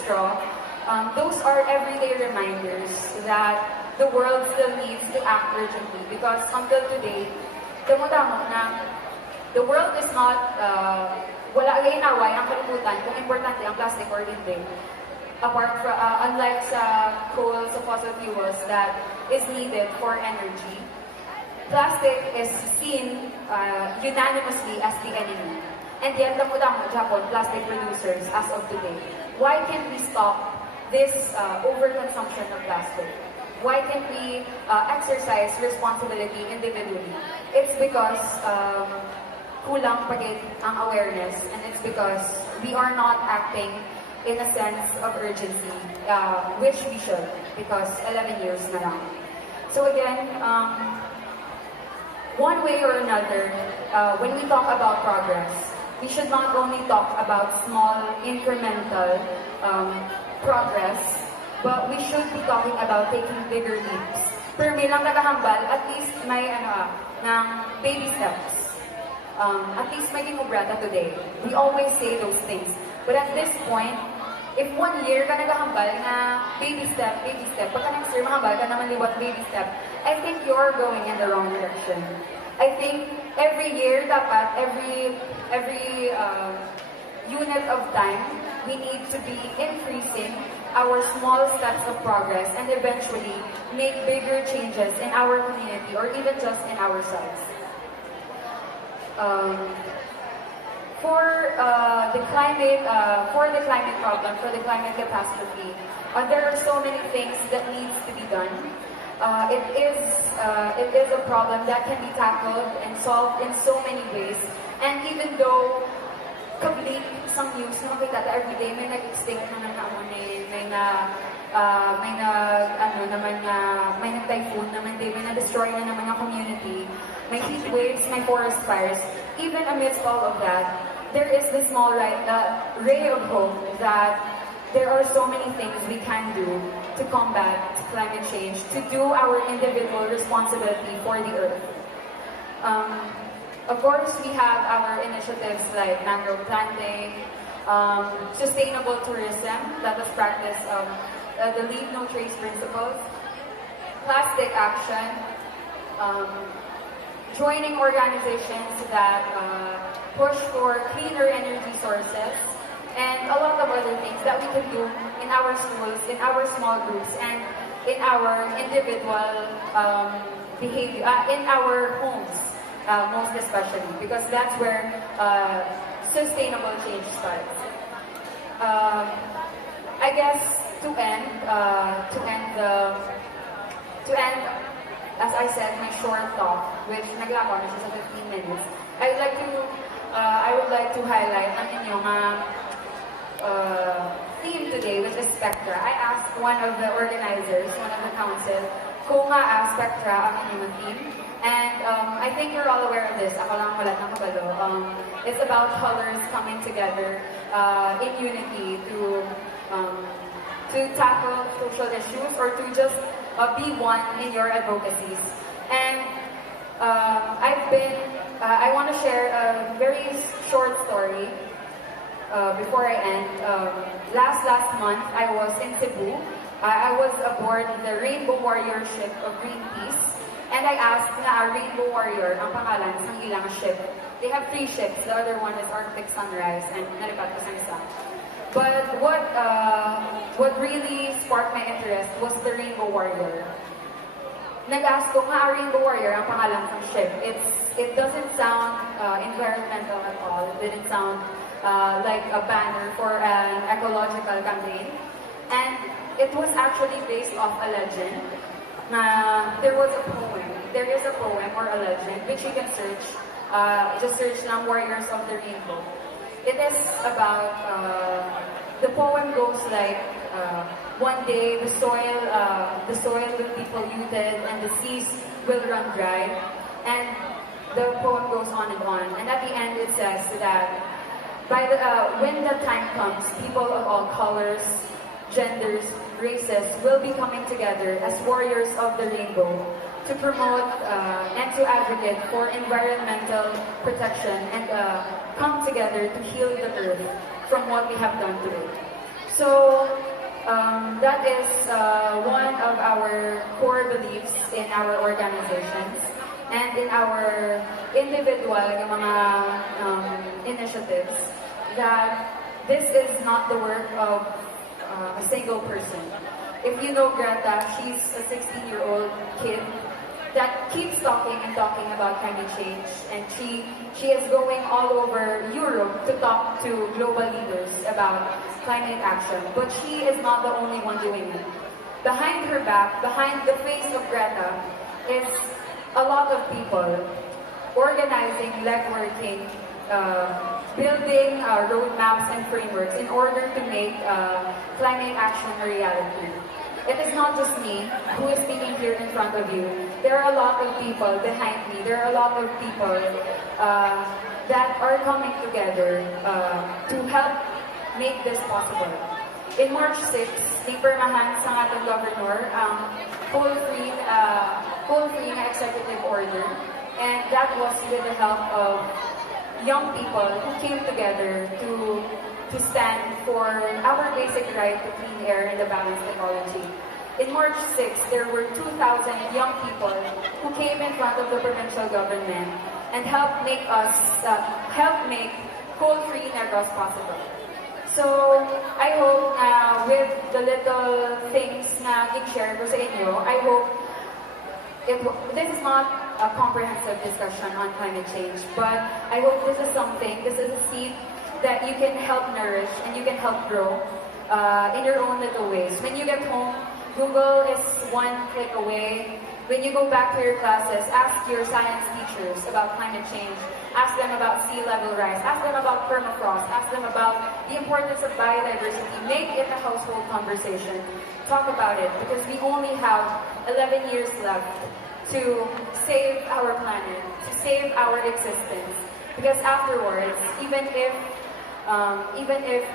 straw, those are everyday reminders that the world still needs to act urgently because until today, damo-damo na the world is not, wala ay inaway ang kalimutan kung importante ang plastic or hindi. Apart from, unlike sa coal, sa fossil fuels that is needed for energy, plastic is seen unanimously as the enemy. And yet, damo-damo Japan, plastic producers as of today. Why can't we stop this overconsumption of plastic? Why can't we exercise responsibility individually? It's because kulang pa din ang awareness, and it's because we are not acting in a sense of urgency, which we should, because 11 years na lang. So again, one way or another, when we talk about progress, we should not only talk about small, incremental progress, but we should be talking about taking bigger leaps. Pero may lang nagahambal, at least may ng baby steps. At least may gimubrata today. We always say those things. But at this point, if 1 year ka nagahambal na baby step, pagka next year mahambal ka naman liwat baby step, I think you're going in the wrong direction. I think every year, dapat, every unit of time, we need to be increasing our small steps of progress and eventually make bigger changes in our community or even just in ourselves. For the climate problem, for the climate catastrophe, there are so many things that needs to be done. It is a problem that can be tackled and solved in so many ways. And even though kablik some news na makita everyday may nag-extinct naman na may nag-typhoon naman din, may na-destroy na naman ang community, may heat waves, may forest fires. Even amidst all of that, there is this small ray of hope that there are so many things we can do to combat climate change, to do our individual responsibility for the earth. Of course, we have our initiatives like mangrove planting, sustainable tourism, that is practice the Leave No Trace principles, plastic action, joining organizations that push for cleaner energy sources, and a lot of other things that we can do in our schools, in our small groups, and in our individual behavior, in our homes, most especially, because that's where sustainable change starts. I guess to end, as I said, my short talk, which naglakaw na siya sa 15 minutes, I would like to highlight ang inyong theme today, which is Spectra. I asked one of the organizers, one of the council, kung Spectra ang inyong theme. And I think you're all aware of this. Ako lang wala ng kabalo. It's about colors coming together in unity to tackle social issues or to just be one in your advocacies. And I want to share a very short story before I end. Last month, I was in Cebu. I was aboard the Rainbow Warrior ship of Greenpeace. And I asked na Rainbow Warrior ang pangalan sa ilang ship. They have 3 ships. The other one is Arctic Sunrise and nalipat ko sa isa. But what really sparked my interest was the Rainbow Warrior. Nag-ask ko nga Rainbow Warrior ang pangalan ng ship. It doesn't sound environmental at all. It didn't sound like a banner for an ecological campaign. And it was actually based off a legend. There is a poem or a legend which you can search. Just search lang Warriors of the Rainbow. It is about the poem goes like one day the soil will be polluted and the seas will run dry, and the poem goes on and on. And at the end it says that when the time comes, people of all colors, genders, races will be coming together as warriors of the rainbow to promote and to advocate for environmental protection and come together to heal the earth from what we have done to it. So that is one of our core beliefs in our organizations and in our individual mga, initiatives, that this is not the work of a single person. If you know Greta, she's a 16-year-old kid that keeps talking and talking about climate change, and she is going all over Europe to talk to global leaders about climate action. But she is not the only one doing it. Behind her back, behind the face of Greta, is a lot of people organizing, legworking, building roadmaps and frameworks in order to make climate action a reality. It is not just me who is speaking here in front of you. There are a lot of people behind me. There are a lot of people that are coming together to help make this possible. In March 6, ipirmahan sa ating governor ang coal-free na executive order, and that was with the help of young people who came together to stand for our basic right to clean air and a balanced ecology. In March 6, there were 2,000 young people who came in front of the provincial government and helped make coal-free Negros possible. So, I hope with the little things na i-share ko sa inyo, I hope this is not a comprehensive discussion on climate change, but I hope this is a seed that you can help nourish and you can help grow in your own little ways. When you get home, Google is one click away. When you go back to your classes, ask your science teachers about climate change. Ask them about sea level rise. Ask them about permafrost. Ask them about the importance of biodiversity. Make it a household conversation. Talk about it, because we only have 11 years left to save our planet, to save our existence. Because afterwards, even if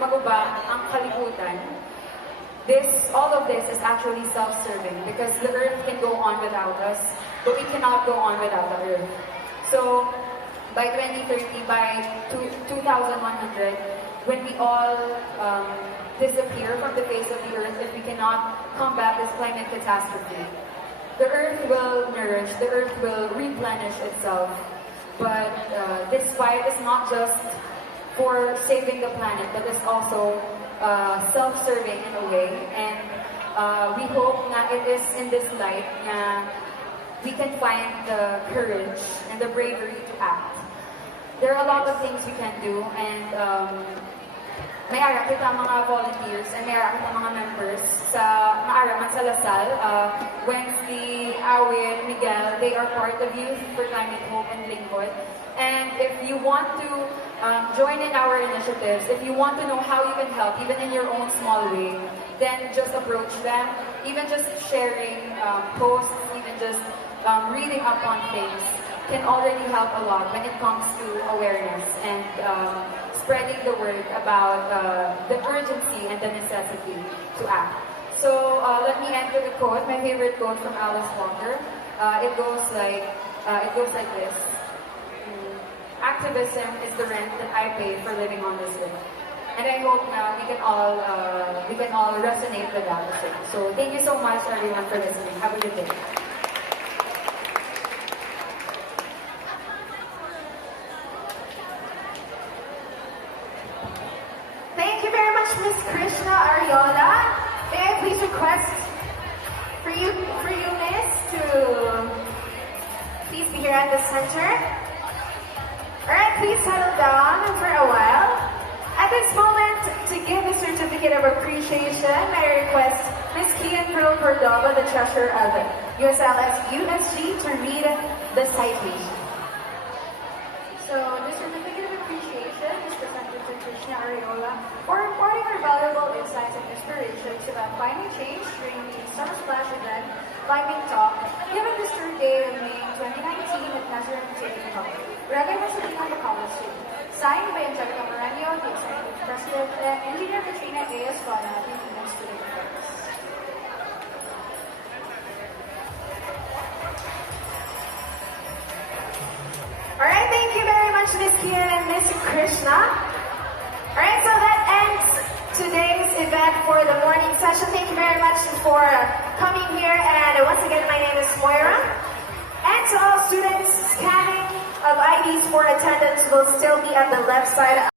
maguba ang kalibutan, all of this is actually self-serving, because the earth can go on without us, but we cannot go on without the earth. So, by 2030, by 2100, when we all disappear from the face of the earth, if we cannot combat this climate catastrophe, the earth will nourish, the earth will replenish itself. But this fight is not just for saving the planet, but it's also self-serving in a way. And we hope that it is in this light na we can find the courage and the bravery to act. There are a lot of things we can do, and may ara kita mga volunteers and may ara kita mga members sa maaraman sa Salle. Wednesday, Awin, Miguel, they are part of Youth for Climate Hope and Lingkod. And if you want to join in our initiatives, if you want to know how you can help, even in your own small way, then just approach them. Even just sharing posts, even just reading up on things can already help a lot when it comes to awareness and spreading the word about the urgency and the necessity to act. So let me end with a quote, my favorite quote from Alice Walker. It goes like this. Activism is the rent that I pay for living on this earth. And I hope now we can all resonate with that. So thank you so much everyone for listening. Have a good day. Thank you very much, Miss Krishna Ariola. May I please request for you, Miss, to please be here at the center. Alright, please settle down for a while. At this moment, to give a certificate of appreciation, may I request Ms. Kian Pearl Cordova, the treasurer of USG, to read the citation. So, the certificate of appreciation is presented to Krishna Ariola for reporting her valuable insights and inspirations about climate change during the Summer Splash event, Climate Talk, given this third day of May 2019 at Nazareth City Hall. Recognized at the college student. Signed by Angelica Moreno, the executive president, and Engineer Katrina A. Espada, the Human Student Affairs. Alright, thank you very much, Ms. Kian and Ms. Krishna. Alright, so that ends today's event for the morning session. Thank you very much for coming here. And once again, my name is Moira. And to all students, scanning of IDs for attendance will still be at the left side